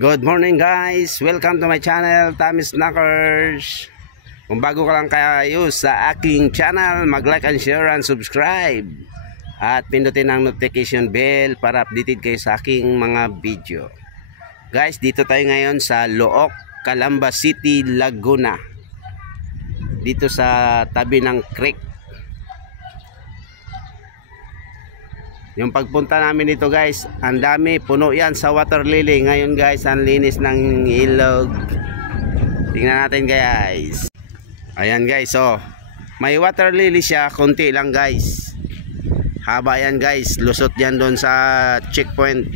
Good morning guys, welcome to my channel, Tommy Snackers. Kung bago ka lang kayo sa aking channel, mag-like and share and subscribe. At pindutin ang notification bell para updated kayo sa aking mga video. Guys, dito tayo ngayon sa Looc, Calamba City, Laguna. Dito sa tabi ng creek. Yung pagpunta namin dito guys, ang dami, puno yan sa water lily. Ngayon guys, ang linis ng ilog. Tingnan natin guys. Ayan guys, oh. May water lily siya, konti lang guys. Haba yan guys, lusot yan doon sa checkpoint.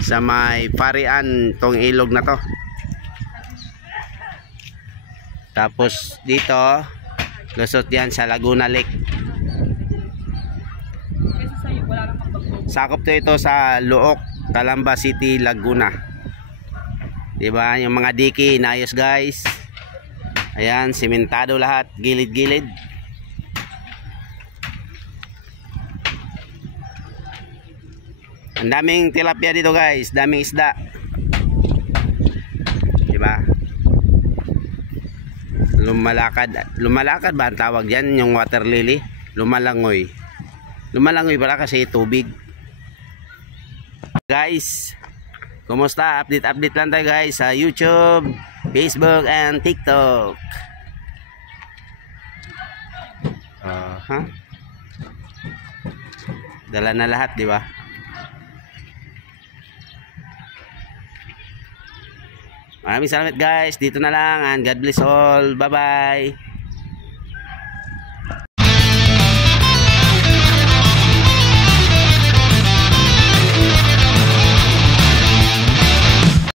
Sa may parian tong ilog na to. Tapos dito, lusot yan sa Laguna Lake. Sakop to ito sa Looc, Calamba City, Laguna. Diba? Yung mga diki inayos guys. Ayan, simentado lahat, gilid-gilid. Ang daming tilapia dito guys, daming isda. Diba? Lumalakad ba ang tawag yan, yung water lily? Lumalangoy pala kasi tubig. Guys, kumusta? Update lang tayo guys sa YouTube, Facebook, and TikTok. Dala na lahat, di ba? Maraming salamat guys. Dito na lang, and God bless all. Bye bye.